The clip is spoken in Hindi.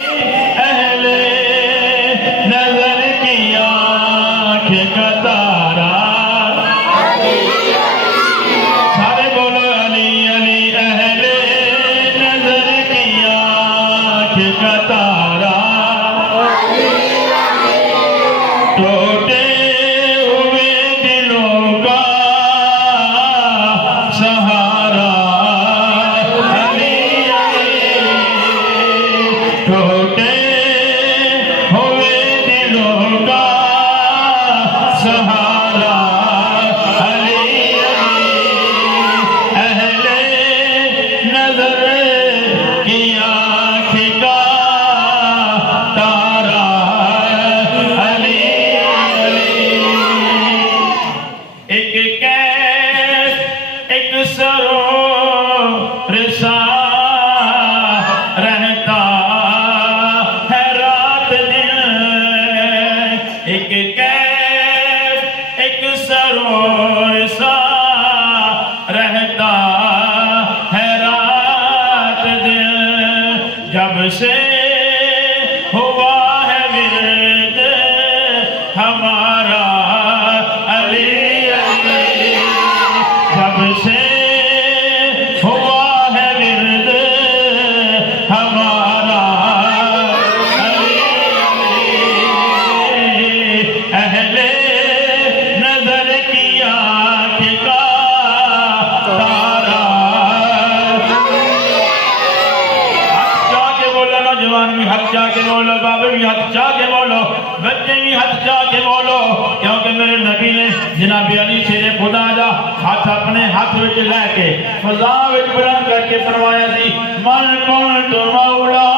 अहले नजर की आँख का तारा, सारे बोलो अली अली। अहले नजर की आँख का तारा, टूटे हुए दिलों का सहारा, अली अली। टूटे हुए दिलों का सहारा, अली अली। अहले नजर की आँख का तारा, अली अली। एक कैफ एक सरोवर सा रहता है रात दिन, एक कैफ एक सरोवर सा रहता है रात दिन। जब से हुआ है विरद हमारा, अली अली। जब से हुआ है विरद हमारा, अली अली। अहले नजर की आँख का तारा, हाथ जाके बोलो, नौजवान भी हाथ जाके बोलो, बाबे भी हाथ जाके बोलो, बच्चे भी हाथ जाके बोलो, क्योंकि मेरे नबी ने जनाब अली शेरे खुदा दा हाथ अपने हाथ विच लैके फजा विच बुलंद करके फरमाया सी, मन कुंतु मौला